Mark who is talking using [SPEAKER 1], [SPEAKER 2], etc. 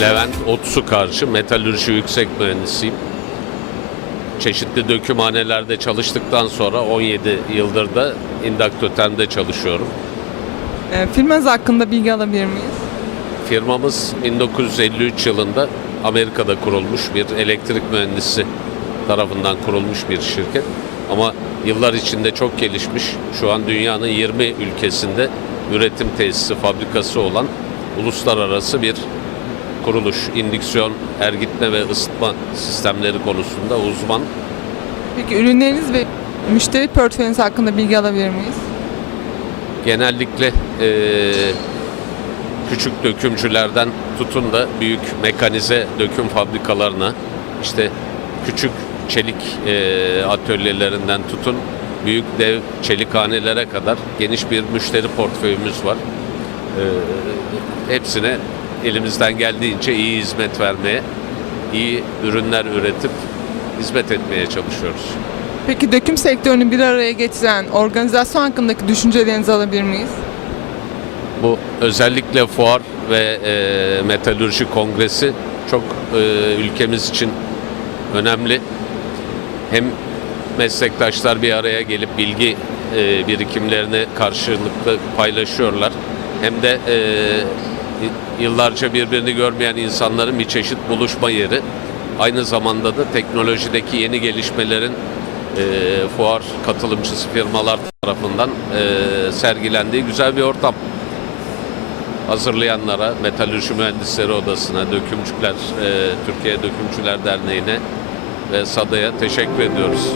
[SPEAKER 1] Levent Otsu karşı metalürji yüksek mühendisiyim. Çeşitli dökümhanelerde çalıştıktan sonra 17 yıldır da Indaktöten'de çalışıyorum.
[SPEAKER 2] Ee, firmanız hakkında bilgi alabilir miyiz?
[SPEAKER 1] Firmamız 1953 yılında Amerika'da kurulmuş bir elektrik mühendisi tarafından kurulmuş bir şirket. Ama yıllar içinde çok gelişmiş. Şu an dünyanın 20 ülkesinde üretim tesisi, fabrikası olan uluslararası bir kuruluş. İndüksiyon, ergitme ve ısıtma sistemleri konusunda uzman.
[SPEAKER 2] Peki ürünleriniz ve müşteri portföyünüz hakkında bilgi alabilir miyiz?
[SPEAKER 1] Genellikle eee, küçük dökümcülerden tutun da büyük mekanize döküm fabrikalarına işte küçük çelik eee, atölyelerinden tutun büyük dev çelikhanelere kadar geniş bir müşteri portföyümüz var. Eee, hepsine elimizden geldiğince iyi hizmet vermeye, iyi ürünler üretip hizmet etmeye çalışıyoruz.
[SPEAKER 2] Peki döküm sektörünü bir araya getiren organizasyon hakkındaki düşüncelerinizi alabilir miyiz?
[SPEAKER 1] Bu özellikle fuar ve e, metalürji kongresi çok e, ülkemiz için önemli. Hem meslektaşlar bir araya gelip bilgi e, birikimlerini karşılıklı paylaşıyorlar. Hem de e, yıllarca birbirini görmeyen insanların bir çeşit buluşma yeri. Aynı zamanda da teknolojideki yeni gelişmelerin e, fuar katılımcısı firmalar tarafından e, sergilendiği güzel bir ortam hazırlayanlara, Metalürji Mühendisleri Odası'na, Dökümcüler, e, Türkiye Dökümcüler Derneği'ne ve SADA'ya teşekkür ediyoruz.